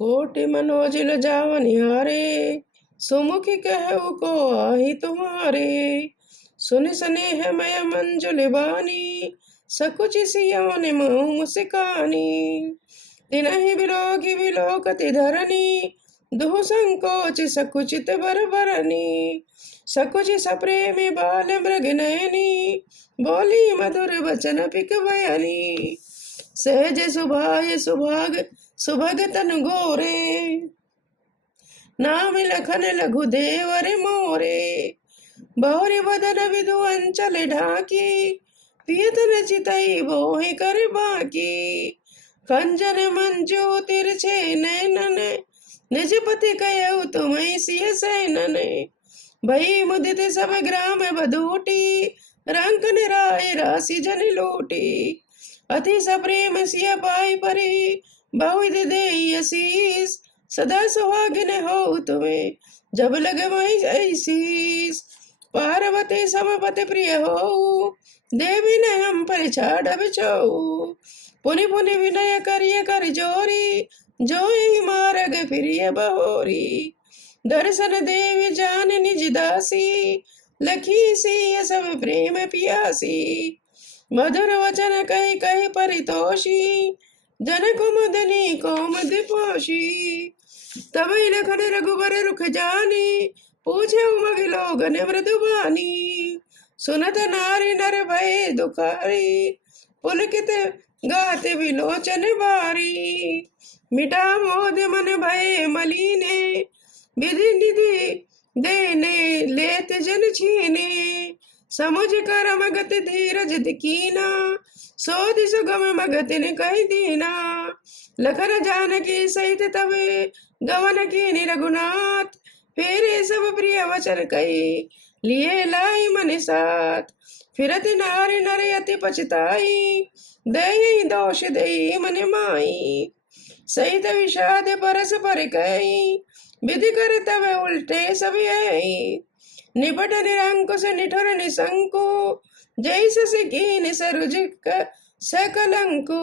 कोटि मनोजिल जाव निहारे, सुमुखी कहु को आहि तुम्हारे। सुनि स्नेह मय मंजुल बानी, सकुचि सियौन महु मुस्कानी। तिनहि बिलोकि बिलोकति धरनी, दुहु संकोच सकुचित बर बरनी। सकुचि सप्रेमी बाल मृग नयनी, बोली मधुर वचन पिक बयनी। सहज सुभाय सुभाग सुभग तन गोरे, नाम लखन लघु देवर मोरे। बहुरी बदन विधु अंचल ढाकी, पियतन चितई बोहि कर बाकी। कंजन मंजू तिरछे नैनन, निज पति कहु तुम्हि सिय सैनन। भई मुदित सब ग्राम बधूटी, रंक निराय राशि जन लूटी। अति सप्रेम सिय पाई परी, बहुविध देई असीस। सदा सुहागिन हो तुम्हें, जब लग मई ऐसीस। पार्वती समपति प्रिय हो, देवी ने हम पर छाड़ छऊ। पुनि पुनि विनय करिय कर जोरी, जो ही मारग प्रिय बहोरी। दर्शन देवी जान निज दासी, लखी सी सब प्रेम पियासी। मधुर वचन कही कही परितोषी, जन कुमुदनी कोमद पोषी। तब लखन रघुबर रुख जानी, पूछे उमग लोगन मृदुबानी। सुनत नारी नर भय दुखारी, पुलकित गात विलोचन बारी। मिटा मोद मन भय मलीने, विधि निधि देने लेत जन छीने। समुझ कर मगत धीरज कीना, सो दिस गम मगत ने कही दीना। लखन जानकी सहित तबे, गवन की रघुनाथ। फेरे सब प्रिय वचन कही, लिए लाई मन साथ। फिरत नारी नर अति पछताई, दई दोष दई मन माई। सहित विषाद परस पर कही, विधि कर तब उल्टे सब यही। निपट निरंकुश निठुर निशंकु, जैस कीन सरुज सकलंकु।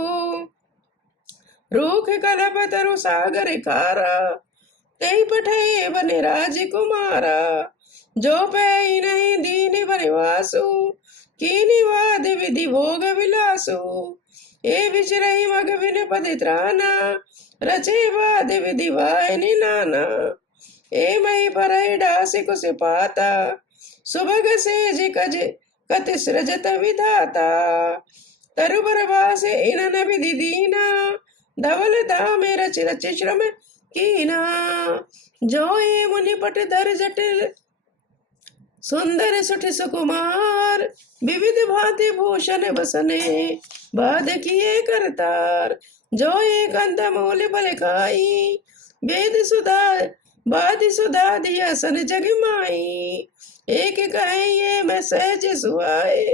रूख कलप तरु सागर कारा, तई पठे बन राजकुमारा। जो पै नहीं दीन बनवासु, कीनि वाद विधि भोग विलासु। ए विचरहि मग बिन पद त्राना, रचे वाद विधि वायनि नाना। ए मई परहि डासी कुश पाता, सुभग सेज कज कत सृजत विधाता। तरुबर बासे इनन विधि दीना, धवल धामे रच रच श्रम कीना। जो ए मुनि पट धर जटिल, सुंदर सुठ सुकुमार। विविध भांति भूषण बसने, बाध किए करतार। जो एक कंदमूल फल खाई, वेद सुधा बाध सुधा दिया सन जग माई। एक कहिए मैं सहज सुहाए,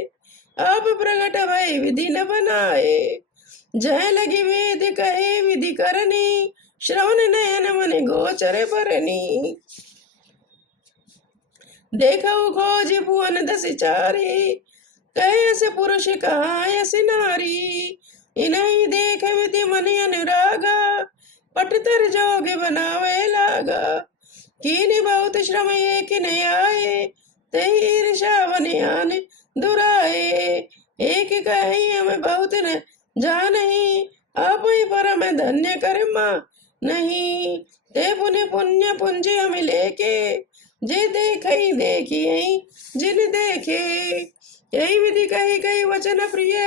आप प्रगट भय विधि न बनाए। जय लगी वेद कहे विधि करनी, श्रवण नयन मन गोचर परनी। देखो खोज भुवन दस चारी, कैसे पुरुष कहाँ यस नारी। इन्हीं देख विधि मन अनुरागा, पटतर जोग बनावे लागा। कीनि बहुत श्रम एक न आए, तही ईर्षा बनियान दुराए। एक कही हमें बहुत न जानही, आप ही परम धन्य कर्मा नहीं। ते पुण्य पुण्य पुंज हम लेके, जे देखई देखिए जिन देखे। यही विधि कही कही वचन प्रिय,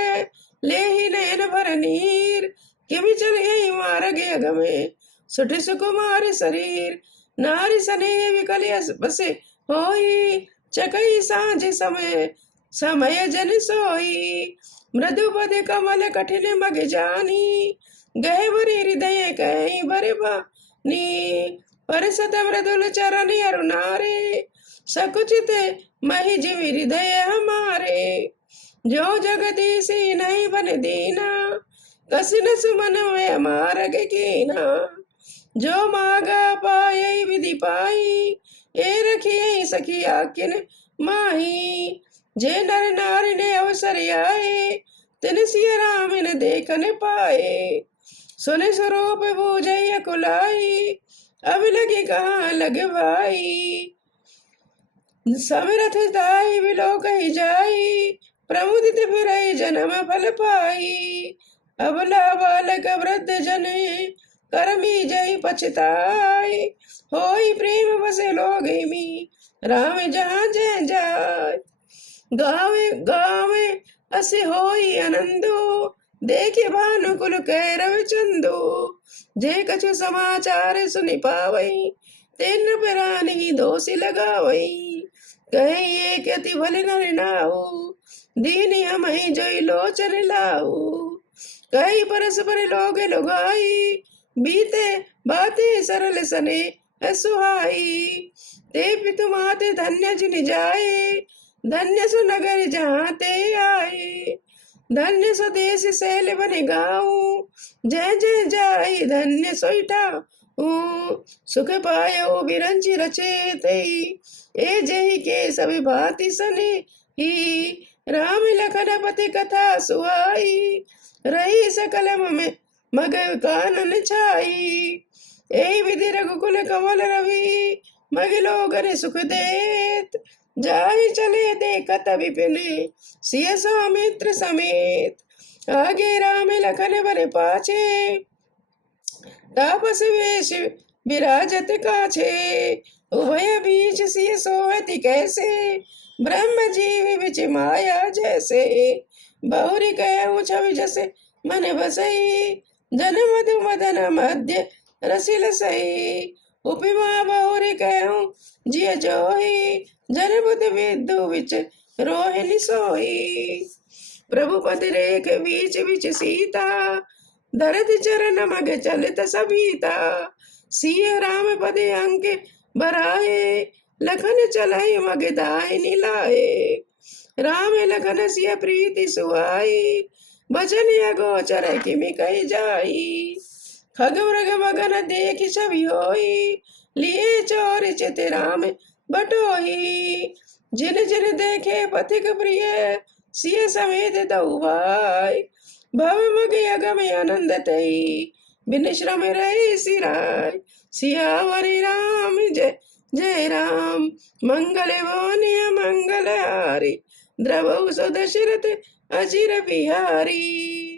ले ही नयन भर नीर। किमि चल यही मार्ग अगमे, सुठ सुकुमार शरीर। नारी सने विकलिय बसे होई, चकई सांझ समय समय जन सोई। मृदुपद कमल कठिन मग जानी, गहवरी हृदय कहीं बरबानी। परसत मृदुल चरण अरुणारे, सकुचित महि जीव हृदय हमारे। जो जगदीशी नहीं बन दीना, कसिन सुमन में मार्ग कीना। जो मागा पाए विधि पाई, ए रखिए सखी आकिन माही। जे नर नारी ने अवसर आए, तिन सिय राम न देखन पाए। सुने स्वरूप बूझैया कुलाई, अब लगी कहाँ लगवाई। समरथ दाई बिलो कही जाई, प्रमुदित फिरई जन्म फल पाई। अबला बालक वृद्ध जने, करमी जय पछताई। होई प्रेम बसे लोग मी, राम जहाँ जय जाय। गावे गावे असे होई आनंदो, देखे भानुकुल कैरव चंदो। जे कछु समाचार सुनि पावई, ते नृपरानी दोषी लगावई। कहे ये अति भले नर नाऊ, दीनी हमहि जोई लोचन लाऊ। कई परस्पर लोग लुगाई, बीते बातें सरल सने असुहाई। ते पितु माते धन्य जिन जाए, धन्य सो नगर जहाँ ते आए। धन्य सो देश शैल बन गाऊं, जय जय जाई धन्य सोईटा। सुख पायो बिरंची रचे तई, ए जय के सभी भांति सने ही। राम लखन पति कथा सुहाई, रही सकल में मग कानन छाई। ए विधि रघुकुल कमल रवि, मग लोगन सुख देत। जाहि चले देखत विपिन, सिय सौमित्र समेत। आगे राम लखन बर पाछे, तापस वेश विराजत काछे। उभय बीच सिय सोहति कैसे, ब्रह्म जीव बिच माया जैसे। बहुरी कहूँ छवि जसे मन बसई, जन मधु मदन मध्य रसिल सही। उपमा बहुरी कहूँ जिय जोही, जन बुध विदु बिच रोहिणी सोई। प्रभु पति रेख बीच बिच सीता, धरत चरण मग चलित सबीता। सिय राम पदे अंक बराए, लखन चलाई मग दाहिनी लाए। राम लखन सिय प्रीति सुहाई, बचन अगोचर किमि कही जाई। खग मृग मगन देख छवि होई, लिए चोर चित राम बटोही। जिन जिन देखे पथिक प्रिय, सिय समेत दऊ भाई। भव मग अगम आनंद तई, बिन श्रम रही सिराय। सियावरी राम जय जय राम, मंगल भवनिय मंगल हारी। द्रवहु सो दशरथ अचिर बिहारी।